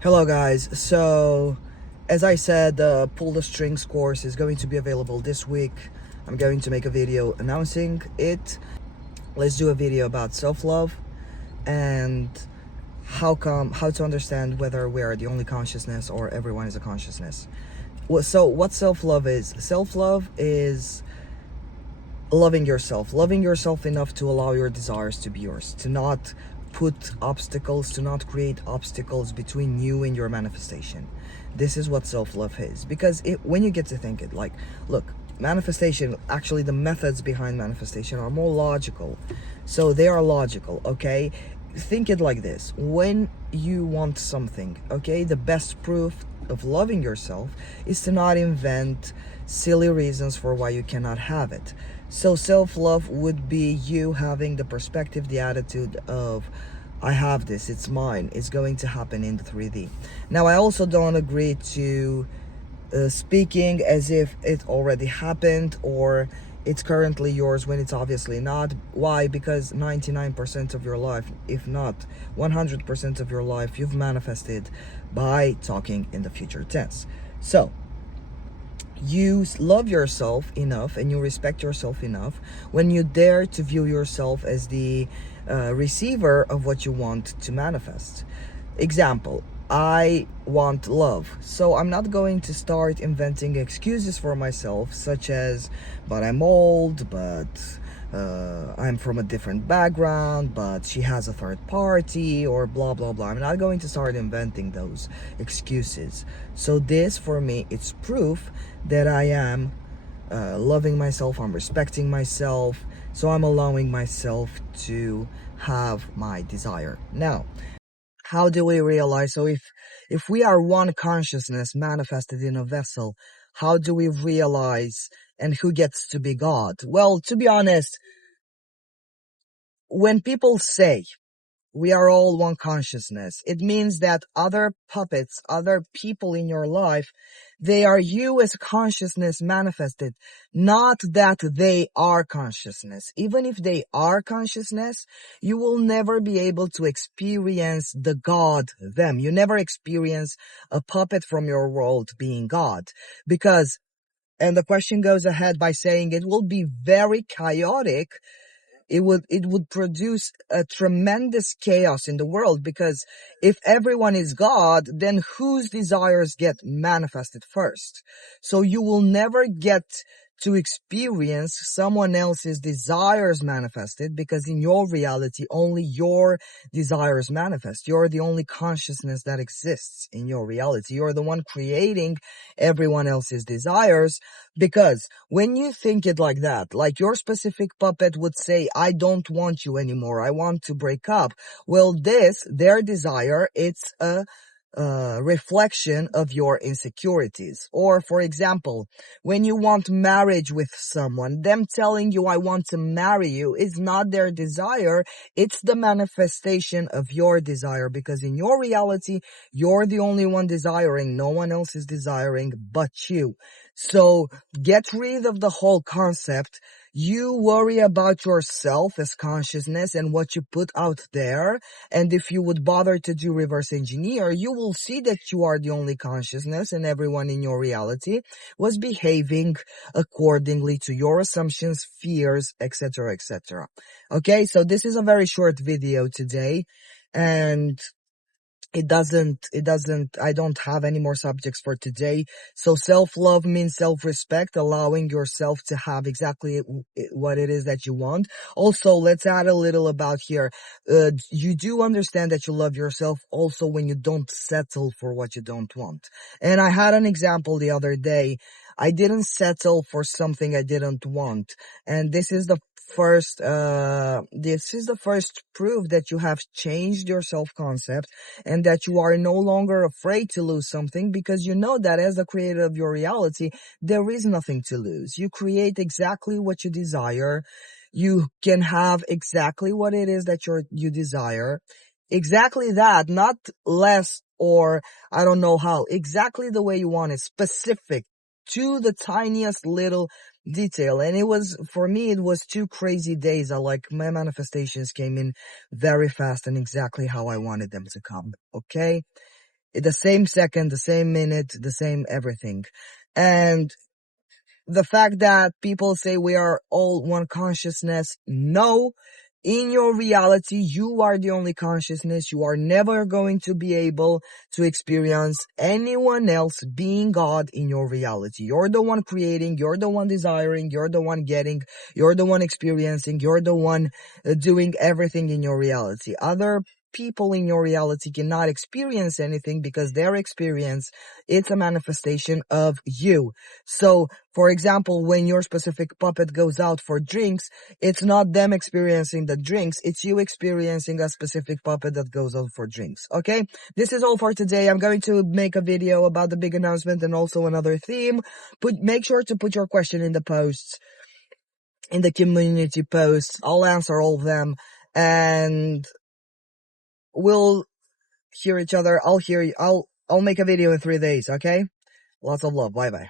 Hello guys, so as I said, the Pull the Strings course is going to be available this week. I'm going to make a video announcing it. Let's do a video about self-love and how to understand whether we are the only consciousness or everyone is a consciousness. So what self-love is? Self-love is loving yourself enough to allow your desires to be yours, to not put obstacles, to not create obstacles between you and your manifestation. This is what self-love is, because when you get to think it, like, look, manifestation, actually the methods behind manifestation are more logical. So they are logical, okay? Think it like this: when you want something, okay, the best proof of loving yourself is to not invent silly reasons for why you cannot have it. So self-love would be you having the perspective, the attitude of, I have this, it's mine, it's going to happen in the 3D. Now, I also don't agree to speaking as if it already happened or it's currently yours when it's obviously not. Why? Because 99% of your life, if not 100% of your life, you've manifested by talking in the future tense. So you love yourself enough and you respect yourself enough when you dare to view yourself as the receiver of what you want to manifest. Example: I want love, so I'm not going to start inventing excuses for myself, such as, but I'm old, but I'm from a different background, but she has a third party, or blah blah blah. I'm not going to start inventing those excuses. So this, for me, it's proof that I am loving myself, I'm respecting myself, so I'm allowing myself to have my desire. Now, how do we realize? So if we are one consciousness manifested in a vessel, how do we realize, and who gets to be God? Well, to be honest, when people say we are all one consciousness, it means that other puppets, other people in your life, they are you as consciousness manifested, not that they are consciousness. Even if they are consciousness, you will never be able to experience the God, them. You never experience a puppet from your world being God, because, and the question goes ahead by saying, it will be very chaotic. It would produce a tremendous chaos in the world, because if everyone is God, then whose desires get manifested first? So you will never get to experience someone else's desires manifested, because in your reality only your desires manifest. You're the only consciousness that exists in your reality. You're the one creating everyone else's desires, because when you think it like that, like your specific puppet would say, I don't want you anymore, I want to break up. Well, their desire, it's a reflection of your insecurities. Or, for example, when you want marriage with someone, them telling you, I want to marry you, is not their desire. It's the manifestation of your desire, because in your reality, you're the only one desiring. No one else is desiring but you. So get rid of the whole concept. You worry about yourself as consciousness and what you put out there. And if you would bother to do reverse engineer, you will see that you are the only consciousness and everyone in your reality was behaving accordingly to your assumptions, fears, etc., etc. Okay, so this is a very short video today, and I don't have any more subjects for today. So self-love means self-respect, allowing yourself to have exactly what it is that you want. Also, let's add a little about here. You do understand that you love yourself also when you don't settle for what you don't want. And I had an example the other day. I didn't settle for something I didn't want. And this is the first proof that you have changed your self-concept, and that you are no longer afraid to lose something, because you know that as the creator of your reality, there is nothing to lose. You create exactly what you desire. You can have exactly what it is that you desire. Exactly that, not less, or I don't know how, exactly the way you want it, specific to the tiniest little detail. And for me, it was 2 crazy days. My manifestations came in very fast and exactly how I wanted them to come. Okay. The same second, the same minute, the same everything. And the fact that people say we are all one consciousness, no. In your reality, you are the only consciousness. You are never going to be able to experience anyone else being God in your reality. You're the one creating, you're the one desiring, you're the one getting, you're the one experiencing, you're the one doing everything in your reality. Other people in your reality cannot experience anything because their experience, it's a manifestation of you. So, for example, when your specific puppet goes out for drinks, it's not them experiencing the drinks, it's you experiencing a specific puppet that goes out for drinks, okay? This is all for today. I'm going to make a video about the big announcement and also another theme. Make sure to put your question in the posts, in the community posts. I'll answer all of them, and we'll hear each other. I'll hear you. I'll make a video in 3 days, okay? Lots of love. Bye-bye.